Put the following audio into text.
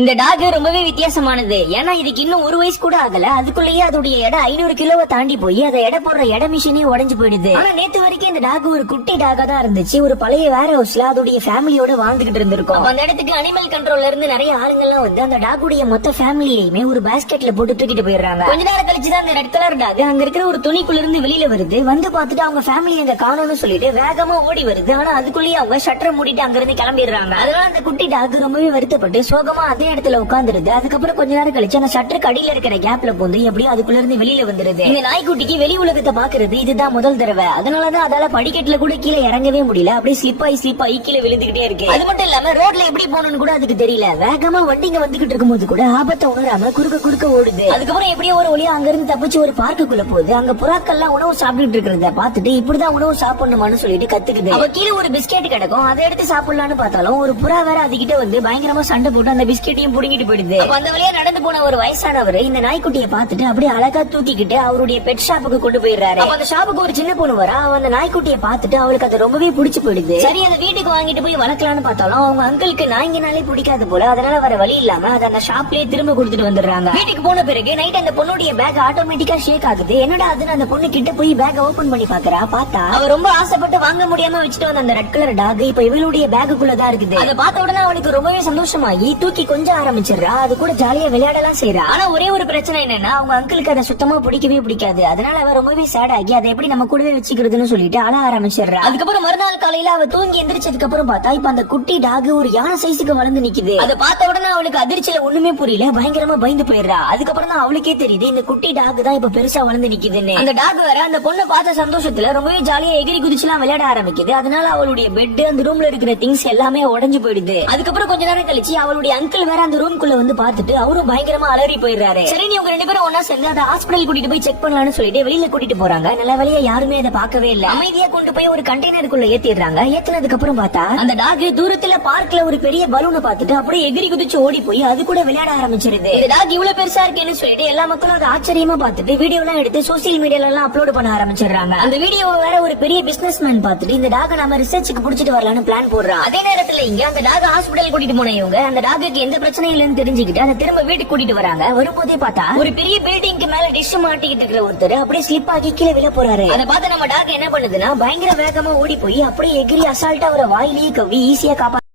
இந்த டாக் ரொம்பவே வித்தியாசமானது. ஏன்னா இதுக்கு இன்னும் 1 வயசு கூட ஆகல. அதுக்குள்ளேயே அதோடைய எடை 500 கிலோவை தாண்டி போய் அதை எடை போடுற எடை மிஷினே உடைஞ்சு போயிடுது. ஆனா நேத்து வரைக்கும் இந்த டாக் ஒரு குட்டி டாகா தான் இருந்துச்சு. ஒரு பழைய வேர் ஹவுஸ்ல அதோடைய ஃபேமிலியோட வாழ்ந்துகிட்டு இருந்திருக்கும். அந்த இடத்துக்கு அனிமல் கண்ட்ரோல்ல இருந்து நிறைய ஆளுங்கெல்லாம் வந்து அந்த டாகுடைய மொத்த ஃபேமிலியையுமே ஒரு பாஸ்கெட்ல போட்டு தூக்கிட்டு போயிடுறாங்க. கொஞ்ச நேரம் கழிச்சுதான் அந்த ரெட் கலர் டாக் அங்க இருக்கிற ஒரு துணிக்குள்ள இருந்து வெளியில வருது. வந்து பார்த்துட்டு அவங்க ஃபேமிலி அங்க காணோம்னு சொல்லிட்டு வேகமா ஓடி வருது. ஆனா அதுக்குள்ளேயே அவங்க ஷட்டரை மூடிட்டு அங்க இருந்து கிளம்பிடுறாங்க. அதனால அந்த குட்டி டாக் ரொம்பவே வருத்தப்பட்டு சோகமா அதே இடத்துல உட்கார்ந்து அதுக்கப்புறம் கொஞ்ச நேரம் கழிச்சு அந்த ஷட்டருக்கு அடியில இருக்கிற கேப்ல போந்து எப்படியும் அதுக்குள்ள இருந்து வெளியில வந்துருது. இந்த நாய்க்குட்டிக்கு வெளி உலகத்தை பாக்குறது இதுதான் முதல் தடவை. அதனாலதான் அதால படிக்கட்டுல கூட கீழே இறங்கவே முடியல. அப்படியே ஸ்லிப் ஆகி கீழே விழுந்துகிட்டே இருக்கு. அது மட்டும் இல்லாம ரோட்ல எப்படி போகணும்னு கூட அதுக்கு தெரியல. வேகமா வண்டிங்க வந்துகிட்டு இருக்கும்போது கூட ஆபத்தை உணராம குறுக்க ஓடுது. அதுக்கப்புறம் எப்படியோ ஒரு வழியா அங்க இருந்து தப்பிச்சு ஒரு பார்க்குள்ள போகுது. அங்க புறாக்கள்லாம் உணவு சாப்பிட்டு இருக்கிறத பாத்துட்டு இப்படிதான் உணவு சாப்பிடணுமான்னு சொல்லிட்டு கத்துக்குது. அவ கீழே ஒரு பிஸ்கெட் கிடக்கும். அதை எடுத்து சாப்பிடலான்னு பார்த்தாலும் ஒரு புறா வேற அதுகிட்ட வந்து பயங்கரமா சண்டை போட்டு அந்த பிஸ்கெட்டையும் புடுங்கிட்டு போயிடுது. அந்த வழியா நடந்து போன ஒரு வயசானவர் இந்த நாய்க்குட்டியை பார்த்துட்டு அப்படியே அழகா தூக்கிக்கிட்டு அவருடைய பெட் ஷாப்புக்கு கொண்டு போயிடுறாரு. அந்த ஷாப்புக்கு ஒரு சின்ன பொண்ணு வரா. அந்த நாய்க்குட்டியை பார்த்துட்டு அவளுக்கு அது ரொம்பவே பிடிச்சு போயிடுது. சரி அந்த வீட்டுக்கு வாங்கிட்டு போய் வளர்க்கலாம்னு பார்த்தாலும் அவங்க அங்கிளுக்கு நாய்ங்கனாலே பிடிக்காது போல. அதனால வர வழி இல்லாம அதை அந்த ஷாப்லயே திரும்ப கொடுத்துட்டு வந்துடுறாங்க. வீட்டுக்கு போன பிறகு நைட் அந்த பொண்ணுடைய பேக் ஆட்டோமேட்டிக்கா ஷேக் ஆகுது. என்னடா அதுன்னு அந்த பொண்ணு கிட்ட போய் பேக் ஓபன் பண்ணி பாக்குறா. பார்த்தா அவ ரொம்ப ஆசைப்பட்டு வாங்க முடியாம வச்சுட்டு வந்த அந்த ரெட் கலர் டாக் இப்ப இவளுடைய பேக்குள்ளதான் இருக்குது. அதை பார்த்த உடனே அவளுக்கு ரொம்பவே சந்தோஷமாகி தூக்கி கொஞ்சம் ஆரம்பிச்சிடுறா. அது கூட ஜாலியா விளையாடலாம் செய்யறா. ஆனா ஒரே ஒரு பிரச்சனை என்னன்னா அவங்க அங்கிளுக்கு அதை சுத்தமா பிடிக்கவே பிடிக்காது. அதனால அவ ரொம்பவே சேட் ஆகி அதை எப்படி நம்ம கூடவே வச்சுக்கிறதுன்னு சொல்லிட்டு அழ ஆரம்பிச்சிடுறா. அதுக்கப்புறம் மறுநாள் காலையில அவ தூங்கி எந்திரிச்சதுக்கு அப்புறம் பார்த்தா இப்ப அந்த குட்டி டாக் ஒரு யானை சைஸுக்கு வளர்ந்து நிக்குது. அதை பார்த்த உடனே அவளுக்கு அதிர்ச்சியில ஒண்ணுமே புரியல. பயங்கரமா பயந்து போயிடுறா. அதுக்கப்புறம் தான் அவளுக்கே தெரியுது இந்த குட்டி டாக் தான் இப்ப பெருசா வளர்ந்து நிக்குதுன்னு. அந்த டாக் வேற அந்த பொண்ணை பார்த்த சந்தோஷத்துல ரொம்பவே ஜாலியா எகிரி குதிச்சுலாம் விளையாட ஆரம்பிக்குது. அதனால அவளுடைய பெட் அந்த ரூம்ல இருக்கிற திங்ஸ் எல்லாமே உடைஞ்சு போயிடுது. அதுக்கப்புறம் கொஞ்ச நேரம் கழிச்சு அவளுடைய அங்கிள் வேற அந்த ரூம்குள்ள வந்து பார்த்துட்டு அவரும் பயங்கரமா அலறி போயிடுறாரு. சரி நீ உங்க 2 பேரும் ஒன்னா சேர்ந்து அதை ஹாஸ்பிடல் கூட்டிட்டு போய் செக் பண்ணலாம்னு சொல்லிட்டு வெளியில கூட்டிட்டு போறாங்க. நல்ல வேலையா யாருமே அதை பார்க்கவே இல்ல. அமைதியா கொண்டு போய் ஒரு கண்டெய்னருக்குள்ள ஏத்திடுறாங்க. ஏத்தினதுக்கு அப்புறம் பார்த்தா அந்த டாக் தூரத்துல பார்க்ல ஒரு பெரிய பலூனை பார்த்துட்டு அப்படியே எகிரி குதிச்சு ஓடி போய் அது கூட விளையாட ஆரம்பிச்சிருது. இந்த டாக் இவ்வளவு பெருசா இருக்கேன்னு சொல்லிட்டு எல்லா மக்களும் அதை ஆச்சரியமா பார்த்துட்டு வீடியோ எல்லாம் எடுத்து சோசியல் மீடியால எல்லாம் அப்லோட் பண்ண ஆரம்பிச்சிடுறாங்க. அந்த வீடியோ வேற ஒரு பெரிய பிசினஸ் மேன் பார்த்துட்டு இந்த டாக நம்ம ரிசர்ச்சுக்கு புடிச்சிட்டு வரலாம்னு பிளான் போடுறான். அதே நேரத்துல இங்க அந்த டாக் ஹாஸ்பிடல் கூட்டிட்டு போன இவங்க அந்த டாக்கு எந்த பிரச்சனையும் இல்லைன்னு தெரிஞ்சுக்கிட்டு அதை திரும்ப வீட்டுக்கு கூட்டிட்டு வராங்க. வரும்போதே பார்த்தா ஒரு பெரிய பில்டிங்க்கு மேல டிஷ் மாட்டிக்கிட்டு இருக்கிற ஒருத்தர் அப்படியே ஸ்லிப் ஆகி கீழே விழ போறாரு. அதை பார்த்து நம்ம டாக் என்ன பண்ணுதுன்னா பயங்கர வேகமா ஓடி போய் அப்படியே எகிரி அசால்ட்டா அவரை வாயிலேயே கவ்வி ஈஸியா காப்பா